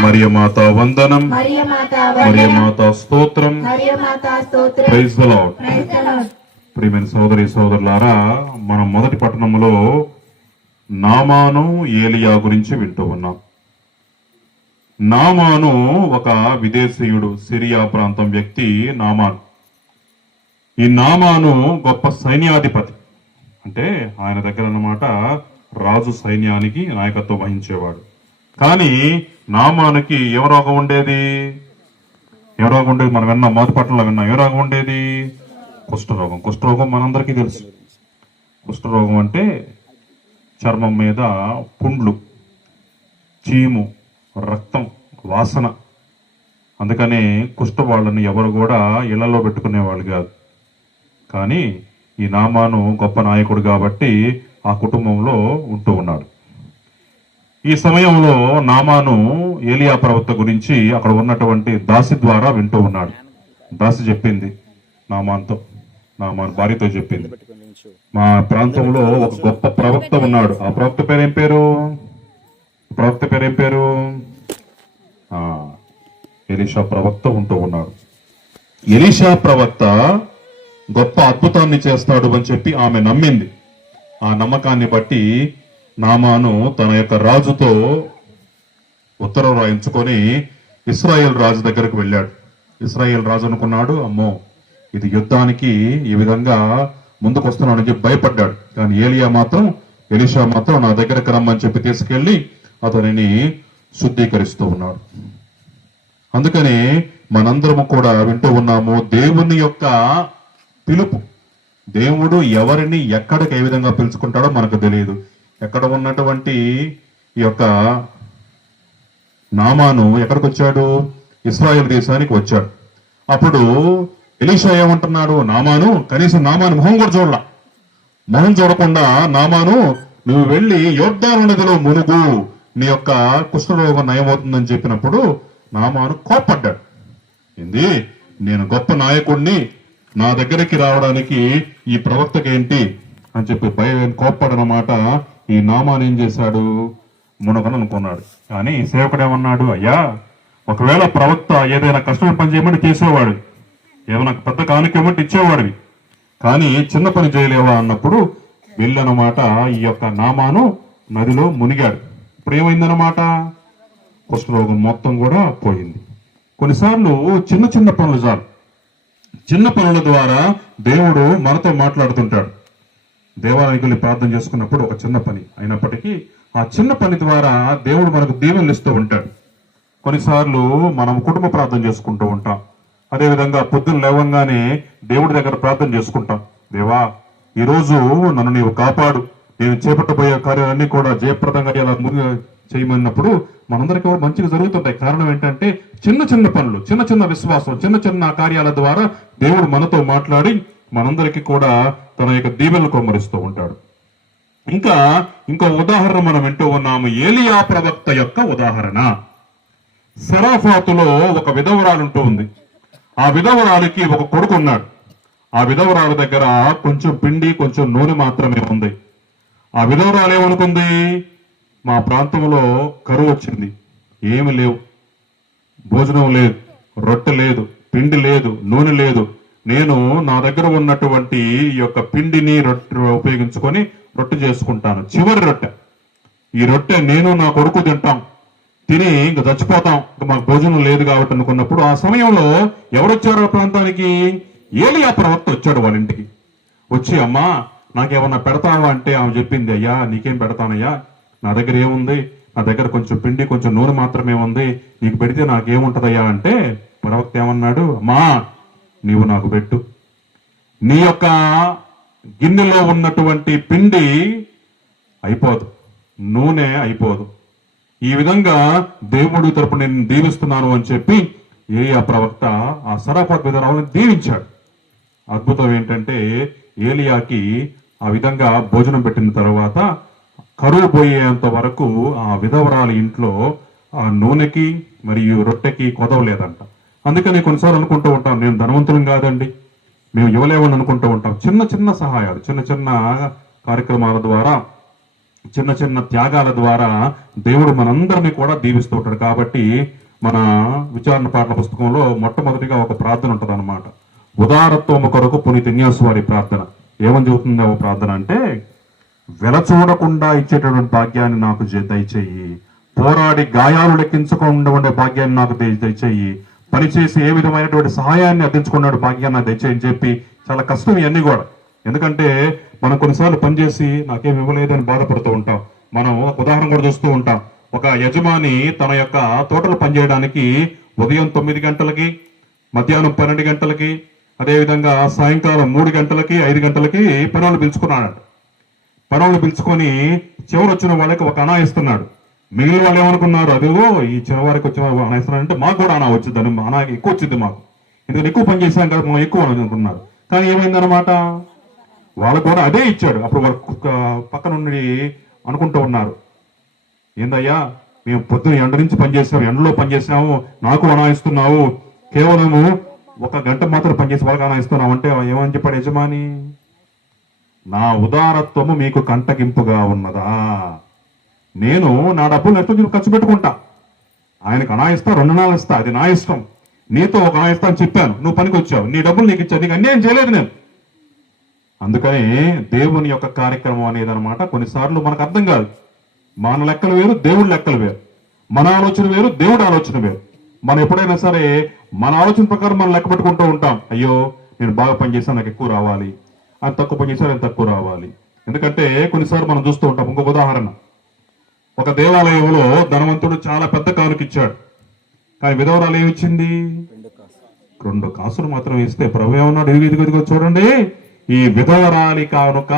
మరియ మాత వందనం. మరియ మాత స్తోత్రం. ప్రైజ్. ప్రియమైన సోదరి సోదరులారా మనం మొదటి పట్టణంలో నామాను ఏలియా గురించి వింటూ ఉన్నాం. నామాను ఒక విదేశీయుడు సిరియా ప్రాంతం వ్యక్తి నామాను. ఈ నామాను గొప్ప సైన్యాధిపతి. అంటే ఆయన దగ్గర అన్నమాట రాజు సైన్యానికి నాయకత్వం వహించేవాడు. కానీ నామానికి ఏ రోగం ఉండేది? ఏ రోగం ఉండేది? మనం విన్నాం మొదటి విన్నాం. ఏ రోగం ఉండేది? కుష్ఠరోగం. కుష్ఠరోగం మనందరికీ తెలుసు. కుష్ఠరోగం అంటే చర్మం మీద పుండ్లు చీము రక్తం వాసన. అందుకనే కుష్ఠ వాళ్ళని ఎవరు కూడా ఇళ్ళలో పెట్టుకునేవాళ్ళు కాదు. కానీ ఈ నామాను గొప్ప నాయకుడు కాబట్టి ఆ కుటుంబంలో ఉంటూ ఉన్నాడు. ఈ సమయంలో నామాను ఏలియా ప్రవక్త గురించి అక్కడ ఉన్నటువంటి దాసి ద్వారా వింటూ ఉన్నాడు. దాసి చెప్పింది నామాన్తో నామాన్ భార్యతో చెప్పింది. మా ప్రాంతంలో ఒక గొప్ప ప్రవక్త ఉన్నాడు. ఆ ప్రవక్త పేరు ఏం పేరు? ప్రవక్త పేరు ఏం పేరు? ఆ, ఎలీషా ప్రవక్త ఉంటూ ఉన్నాడు. ఎలీషా ప్రవక్త గొప్ప అద్భుతాన్ని చేస్తాడు అని చెప్పి ఆమె నమ్మింది. ఆ నమ్మకాన్ని బట్టి నామాను తన యొక్క రాజుతో ఉత్తరం రాయించుకొని ఇస్రాయేల్ రాజు దగ్గరకు వెళ్ళాడు. ఇస్రాయేల్ రాజు అనుకున్నాడు అమ్మో ఇది యుద్ధానికి ఈ విధంగా ముందుకు వస్తున్నాడని చెప్పి భయపడ్డాడు. కానీ ఏలియా మాత్రం ఎలిషా మాత్రం నా దగ్గరకు రమ్మని చెప్పి తీసుకెళ్ళి అతనిని శుద్ధీకరిస్తూ ఉన్నాడు. అందుకని మనందరము కూడా వింటూ ఉన్నాము దేవుని యొక్క పిలుపు. దేవుడు ఎవరిని ఎక్కడికి ఏ విధంగా పిలుచుకుంటాడో మనకు తెలియదు. ఎక్కడ ఉన్నటువంటి ఈ యొక్క నామాను ఎక్కడికి వచ్చాడు ఇస్రాయల్ దేశానికి వచ్చాడు. అప్పుడు ఎలీషా ఏమంటున్నాడు? నామాను కనీసం నామాను మొహం కూడా చూడాల. మొహం చూడకుండా నామాను నువ్వు వెళ్ళి యోర్దాను నదిలో మునుగు. నీ యొక్క కుష్ఠరోగం నయమవుతుందని చెప్పినప్పుడు నామాను కోప్పడ్డాడు. ఏంది? నేను గొప్ప నాయకుడిని నా దగ్గరికి రావడానికి ఈ ప్రవక్తకేంటి? అని చెప్పి భయం కోప్పడనమాట ఈ నామాన్ని ఏం చేశాడు? మునగను అనుకున్నాడు. కానీ సేవకుడు ఏమన్నాడు? అయ్యా ఒకవేళ ప్రవక్త ఏదైనా కష్టమైన పని చేయమంటే చేసేవాడు. ఏమైనా పెద్ద కానుక ఏమంటే ఇచ్చేవాడివి. కానీ చిన్న పని చేయలేవా అన్నప్పుడు వెళ్ళనమాట ఈ యొక్క నామాను నదిలో మునిగాడు. ఇప్పుడు ఏమైందన్నమాట? కుష్ఠరోగం మొత్తం కూడా పోయింది. కొన్నిసార్లు చిన్న చిన్న పనులు చాలు. చిన్న పనుల ద్వారా దేవుడు మనతో మాట్లాడుతుంటాడు. దేవాలయానికి వెళ్ళి ప్రార్థన చేసుకున్నప్పుడు ఒక చిన్న పని అయినప్పటికీ ఆ చిన్న పని ద్వారా దేవుడు మనకు దీవెనలు ఇస్తూ ఉంటాడు. కొన్నిసార్లు మనం కుటుంబ ప్రార్థన చేసుకుంటూ ఉంటాం. అదేవిధంగా పొద్దున్న లేవంగానే దేవుడి దగ్గర ప్రార్థన చేసుకుంటాం. దేవా ఈరోజు నన్ను నీవు కాపాడు. నేను చేపట్టబోయే కార్యాలన్నీ కూడా జయప్రదంగా ఇలా ముందు చేయమన్నప్పుడు మనందరికీ కూడా మంచిగా జరుగుతుంటాయి. కారణం ఏంటంటే చిన్న చిన్న పనులు చిన్న చిన్న విశ్వాసం చిన్న చిన్న కార్యాల ద్వారా దేవుడు మనతో మాట్లాడి మనందరికీ కూడా తన యొక్క దీవెనలు కొమ్మరిస్తూ ఉంటాడు. ఇంకా ఇంకో ఉదాహరణ మనం వింటూ ఉన్నాము. ఏలియా ప్రవక్త యొక్క ఉదాహరణ. సరాఫాతులో ఒక విధవరాలు ఉంటూ ఉంది. ఆ విధవరాలకి ఒక కొడుకు ఉన్నాడు. ఆ విధవరాలు దగ్గర కొంచెం పిండి కొంచెం నూనె మాత్రమే ఉంది. ఆ విధవరాలు ఏమనుకుంది? మా ప్రాంతంలో కరువు వచ్చింది. ఏమి లేవు. భోజనం లేదు. రొట్టె లేదు. పిండి లేదు. నూనె లేదు. నేను నా దగ్గర ఉన్నటువంటి ఈ యొక్క పిండిని రొట్టె ఉపయోగించుకొని రొట్టె చేసుకుంటాను. చివరి రొట్టె. ఈ రొట్టె నేను నా కొడుకు తింటాం. తిని ఇంక చచ్చిపోతాం. మాకు భోజనం లేదు కాబట్టి అనుకున్నప్పుడు ఆ సమయంలో ఎవరొచ్చారు ఆ ప్రాంతానికి? ఏలియా ప్రవక్త వచ్చాడు వాళ్ళ ఇంటికి. వచ్చి అమ్మా నాకేమన్నా పెడతావా? అంటే ఆమె చెప్పింది అయ్యా నీకేం పెడతానయ్యా? నా దగ్గర ఏముంది? నా దగ్గర కొంచెం పిండి కొంచెం నూనె మాత్రమే ఉంది. నీకు పెడితే నాకేముంటదయ్యా? అంటే ప్రవక్త ఏమన్నాడు అమ్మా నీవు నాకు పెట్టు. నీ యొక్క గిన్నెలో ఉన్నటువంటి పిండి అయిపోదు. నూనె అయిపోదు. ఈ విధంగా దేవుడి తరపు నేను దీవిస్తున్నాను అని చెప్పి ఏ ఆ ప్రవక్త ఆ సరాఫత్ విధరావుని దీవించాడు. అద్భుతం ఏంటంటే ఏలియాకి ఆ విధంగా భోజనం పెట్టిన తర్వాత కరువు పోయేంత వరకు ఆ విధవరాలి ఇంట్లో ఆ నూనెకి మరియు రొట్టెకి కొదవలేదంట. అందుకని కొన్నిసార్లు అనుకుంటూ ఉంటాం నేను ధనవంతులం కాదండి మేము ఇవ్వలేమని అనుకుంటూ ఉంటాం. చిన్న చిన్న సహాయాలు చిన్న చిన్న కార్యక్రమాల ద్వారా చిన్న చిన్న త్యాగాల ద్వారా దేవుడు మనందరినీ కూడా దీవిస్తూ ఉంటాడు. కాబట్టి మన విచారణ పాటల పుస్తకంలో మొట్టమొదటిగా ఒక ప్రార్థన ఉంటుంది అనమాట ఉదారత్వము కొరకు పునితిన్యాసు వారి ప్రార్థన. ఏమని చెబుతుంది ఆ ప్రార్థన అంటే వెల చూడకుండా ఇచ్చేటటువంటి భాగ్యాన్ని నాకు దయచేయి. పోరాడి గాయాలు లెక్కించకుండా ఉండే భాగ్యాన్ని నాకు దయచేయి. పనిచేసి ఏ విధమైనటువంటి సహాయాన్ని అందించుకున్నాడు భాగ్యాన్ని దయచేయని చెప్పి చాలా కష్టం ఇవన్నీ కూడా. ఎందుకంటే మనం కొన్నిసార్లు పనిచేసి నాకేం ఇవ్వలేదని బాధపడుతూ ఉంటాం. మనం ఒక ఉదాహరణ కూడా చూస్తూ ఉంటాం. ఒక యజమాని తన యొక్క తోటలు పనిచేయడానికి ఉదయం తొమ్మిది గంటలకి మధ్యాహ్నం పన్నెండు గంటలకి అదేవిధంగా సాయంకాలం మూడు గంటలకి ఐదు గంటలకి పనులు పిలుచుకున్నాడు. పనులు పిలుచుకొని చివరి వచ్చిన వాళ్ళకి ఒక అనా ఇస్తున్నాడు మిగిలిన వాళ్ళు ఏమనుకున్నారు అదిగో ఈ చిన్నవారికి వచ్చిన వాళ్ళు అంటే మాకు కూడా అనా వచ్చింది అని అనా ఎక్కువ వచ్చింది మాకు. ఎందుకంటే ఎక్కువ పని చేసాం కదా మనం ఎక్కువ అనుకున్నారు కానీ ఏమైందనమాట వాళ్ళకు కూడా అదే ఇచ్చాడు. అప్పుడు వాళ్ళు పక్కన ఉండి అనుకుంటూ ఉన్నారు. ఏందయ్యా మేము పొద్దున ఎండ నుంచి పనిచేసాము ఎండలో పనిచేసాము నాకు అనాయిస్తున్నావు కేవలము ఒక గంట మాత్రం పనిచేసి వాళ్ళకి అనాయిస్తున్నావు అంటే ఏమని చెప్పాడు యజమాని? నా ఉదారత్వము మీకు కంటగింపుగా ఉన్నదా? నేను నా డబ్బులు ఎట్లా ఖర్చు పెట్టుకుంటా? ఆయనకు అనాయిస్తా రెండు నాలుగు ఇస్తా అది నా ఇష్టం. నీతో ఒక అనాయిస్తా అని చెప్పాను నువ్వు పనికి వచ్చావు నీ డబ్బులు నీకు ఇచ్చాను నీకు అన్యాయం చేయలేదు నేను. అందుకని దేవుని యొక్క కార్యక్రమం అనేది అనమాట కొన్నిసార్లు మనకు అర్థం కాదు. మన లెక్కలు వేరు దేవుడి లెక్కలు వేరు. మన ఆలోచన వేరు దేవుడి ఆలోచన వేరు. మనం ఎప్పుడైనా సరే మన ఆలోచన ప్రకారం మనం లెక్క పెట్టుకుంటూ ఉంటాం. అయ్యో నేను బాగా పనిచేసాను నాకు ఎక్కువ రావాలి. అది తక్కువ పనిచేసాను నేను తక్కువ రావాలి. ఎందుకంటే కొన్నిసార్లు మనం చూస్తూ ఉంటాం. ఇంకొక ఉదాహరణ. ఒక దేవాలయంలో ధనవంతుడు చాలా పెద్ద కానుక ఇచ్చాడు. కానీ విధవరాలు ఏమిచ్చింది రెండు కాసులు మాత్రం ఇస్తే ప్రభు ఏమన్నాడు? ఇదిగో ఇదిగో ఇదిగో చూడండి. ఈ విధవరాలి కానుక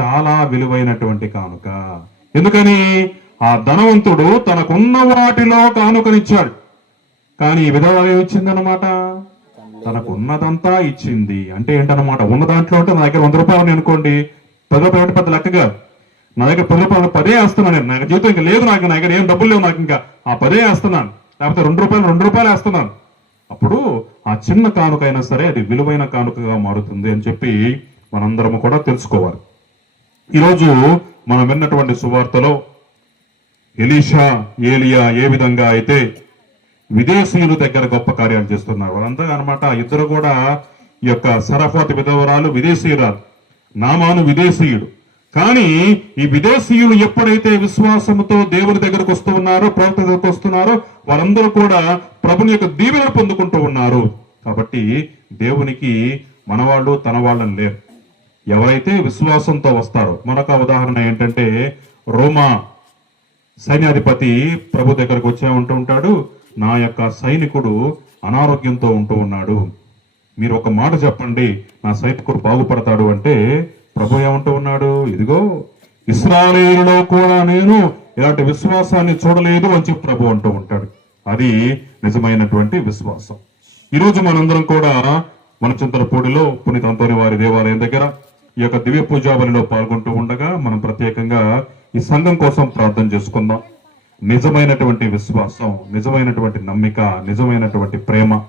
చాలా విలువైనటువంటి కానుక. ఎందుకని? ఆ ధనవంతుడు తనకున్న వాటిలో కానుకనిచ్చాడు. కానీ ఈ విధవరాలు ఏమిచ్చిందనమాట తనకున్నదంతా ఇచ్చింది. అంటే ఏంటన్నమాట? ఉన్న దాంట్లో అంటే నా దగ్గర వంద రూపాయలు అనుకోండి పది రూపాయలు పెద్ద లెక్కగా. నా దగ్గర పది పదే వేస్తున్నాను. నేను నాకు జీవితం ఇంకా లేదు నాకు నా దగ్గర ఏం డబ్బులు లేవు నాకు ఇంకా. ఆ పదే వేస్తున్నాను. లేకపోతే రెండు రూపాయలు రెండు రూపాయలు వేస్తున్నాను. అప్పుడు ఆ చిన్న కానుకైనా సరే అది విలువైన కానుకగా మారుతుంది అని చెప్పి మనందరము కూడా తెలుసుకోవాలి. ఈరోజు మనం విన్నటువంటి సువార్తలో ఎలీషా ఏలియా ఏ విధంగా అయితే విదేశీయుల దగ్గర గొప్ప కార్యాలు చేస్తున్నారు. వాళ్ళందరూ అనమాట ఇద్దరు కూడా ఈ యొక్క సరఫాతి విధవరాలు విదేశీయురాలు. నామాను విదేశీయుడు. కానీ ఈ విదేశీయులు ఎప్పుడైతే విశ్వాసంతో దేవుని దగ్గరకు వస్తూ ఉన్నారో ప్రవక్త దగ్గరకు వస్తున్నారో వారందరూ కూడా ప్రభుని యొక్క దీవెన పొందుకుంటూ ఉన్నారు. కాబట్టి దేవునికి మనవాళ్ళు తన వాళ్ళని లేరు. ఎవరైతే విశ్వాసంతో వస్తారో మరొక ఉదాహరణ ఏంటంటే రోమా సైన్యాధిపతి ప్రభు దగ్గరకు వచ్చే ఉంటూ ఉంటాడు. నా యొక్క సైనికుడు అనారోగ్యంతో ఉంటూ ఉన్నాడు. మీరు ఒక మాట చెప్పండి నా సైనికుడు బాగుపడతాడు అంటే ప్రభు ఏమంటూ ఉన్నాడు? ఇదిగో ఇస్రాయేలులో కూడా నేను ఇలాంటి విశ్వాసాన్ని చూడలేదు అని చెప్పి ప్రభు అంటూ ఉంటాడు. అది నిజమైనటువంటి విశ్వాసం. ఈరోజు మనందరం కూడా మన చింతలపూడిలో పునీత అంతోని వారి దేవాలయం దగ్గర ఈ యొక్క దివ్య పూజావళిలో పాల్గొంటూ ఉండగా మనం ప్రత్యేకంగా ఈ సంఘం కోసం ప్రార్థన చేసుకుందాం. నిజమైనటువంటి విశ్వాసం నిజమైనటువంటి నమ్మిక నిజమైనటువంటి ప్రేమ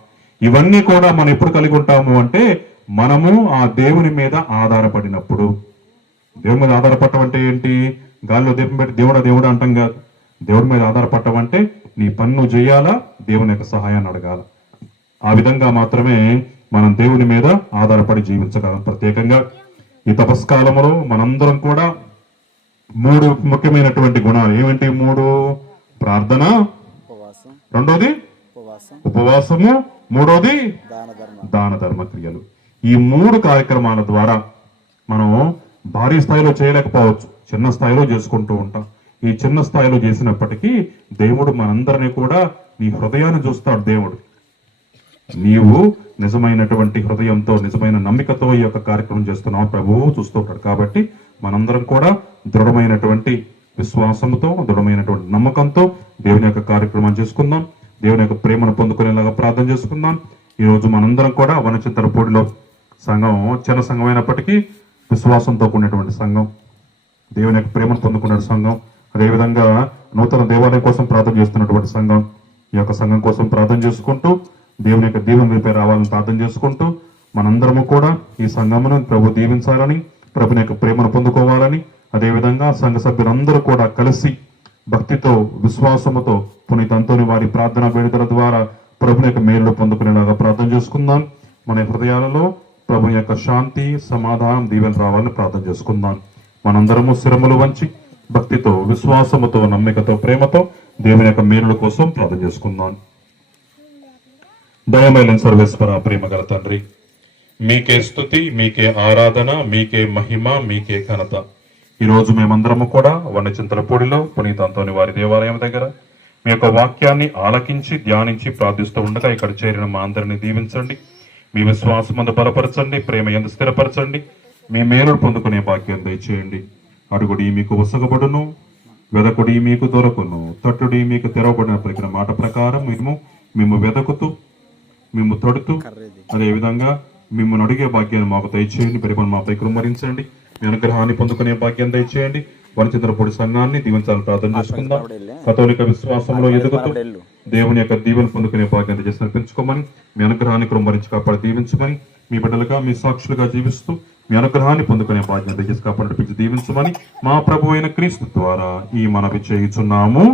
ఇవన్నీ కూడా మనం ఎప్పుడు కలిగి ఉంటాము అంటే మనము ఆ దేవుని మీద ఆధారపడినప్పుడు. దేవుడి మీద ఆధారపడటం అంటే ఏంటి? గాలిలో దీపం పెట్టి దేవుడా దేవుడు అంటాం కాదు. దేవుడి మీద ఆధారపడటం అంటే నీ పన్ను చేయాలా దేవుని యొక్క సహాయాన్ని అడగాల. ఆ విధంగా మాత్రమే మనం దేవుని మీద ఆధారపడి జీవించగలం ప్రత్యేకంగా. ఈ తపస్కాలంలో మనందరం కూడా మూడు ముఖ్యమైనటువంటి గుణాలు. ఏమిటి మూడు? ప్రార్థన. రెండోది? ఉపవాసం. ఉపవాసము. మూడోది? దాన ధర్మ క్రియలు. ఈ మూడు కార్యక్రమాల ద్వారా మనం భారీ స్థాయిలో చేయలేకపోవచ్చు. చిన్న స్థాయిలో చేసుకుంటూ ఉంటాం. ఈ చిన్న స్థాయిలో చేసినప్పటికీ దేవుడు మనందరినీ కూడా నీ హృదయాన్ని చూస్తాడు దేవుడు. నీవు నిజమైనటువంటి హృదయంతో నిజమైన నమ్మికతో ఈ యొక్క కార్యక్రమం చేస్తున్నావు ప్రభువు చూస్తుంటాడు కాబట్టి మనందరం కూడా దృఢమైనటువంటి విశ్వాసంతో దృఢమైనటువంటి నమ్మకంతో దేవుని యొక్క కార్యక్రమం చేసుకుందాం. దేవుని యొక్క ప్రేమను పొందుకునేలాగా ప్రార్థన చేసుకుందాం. ఈ రోజు మనందరం కూడా వనచింతరపూడిలో సంఘం చిన్న సంఘం అయినప్పటికీ విశ్వాసంతో కూడినటువంటి సంఘం. దేవుని యొక్క ప్రేమను పొందుకున్న సంఘం. అదేవిధంగా నూతన దేవాలయం కోసం ప్రార్థన చేస్తున్నటువంటి సంఘం. ఈ యొక్క సంఘం కోసం ప్రార్థన చేసుకుంటూ దేవుని యొక్క దీవెన మీపై రావాలని ప్రార్థన చేసుకుంటూ మనందరము కూడా ఈ సంఘమును ప్రభు దీవించాలని ప్రభుని యొక్క ప్రేమను పొందుకోవాలని అదేవిధంగా సంఘ సభ్యులందరూ కూడా కలిసి భక్తితో విశ్వాసముతో పునీతంతోని వారి ప్రార్థన వేడుకల ద్వారా ప్రభుని యొక్క మేలు పొందుకునేలాగా ప్రార్థన చేసుకుందాం. మన హృదయాలలో ప్రభు యొక్క శాంతి సమాధానం దీవెన రావాలని ప్రార్థన చేసుకుందాం. మనందరము శ్రమలు వంచి భక్తితో విశ్వాసముతో నమ్మికతో ప్రేమతో దేవుని యొక్క మేలుల కోసం ప్రార్థన చేసుకుందాం. దయమైన సర్వేశ్వర ప్రేమ గల తండ్రి మీకే స్థుతి మీకే ఆరాధన మీకే మహిమ మీకే ఘనత. ఈ రోజు మేమందరము కూడా వన్నచింతల పొడిలో పునీత వారి దేవాలయం దగ్గర మీ యొక్క వాక్యాన్ని ఆలకించి ధ్యానించి ప్రార్థిస్తూ ఉండగా ఇక్కడ చేరిన మా అందరిని దీవించండి. మీ విశ్వాసం అందు బలపరచండి ప్రేమ ఎందు స్థిరపరచండి. మీ మేలుడు పొందుకునే భాగ్యం దయచేయండి. అడుగుడి మీకు ఉసగబడును వెదకుడి మీకు దొరకును తట్టుడి మీకు తెరవబడిన పలికిన మాట ప్రకారం మేము మేము వెదకుతూ మేము తొడుతూ అదే విధంగా మిమ్మల్ని అడిగే భాగ్యాన్ని మాకు దయచేయండి పరిపూర్ణ మాపై కృమ్మరించండి. మీ అనుగ్రహాన్ని పొందుకునే భాగ్యం దయచేయండి. వనచంద్రపూడి సంఘాన్ని దీవించాలని ప్రార్థన చేసుకుందాం. కథోలిక విశ్వాసంలో ఎదుగుతూ దేవుని యొక్క దీవెన పొందుకునే భాగ్యం చేసి పెంచుకోమని మీ అనుగ్రహాన్ని కృమ్మరించి కాపాడి దీవించమని మీ బిడ్డలుగా మీ సాక్షులుగా జీవిస్తూ మీ అనుగ్రహాన్ని పొందుకునే బాధ్యత చేసి కాపాడు దీవించమని మా ప్రభు అయిన క్రీస్తు ద్వారా ఈ మనవి చేయుచున్నాము.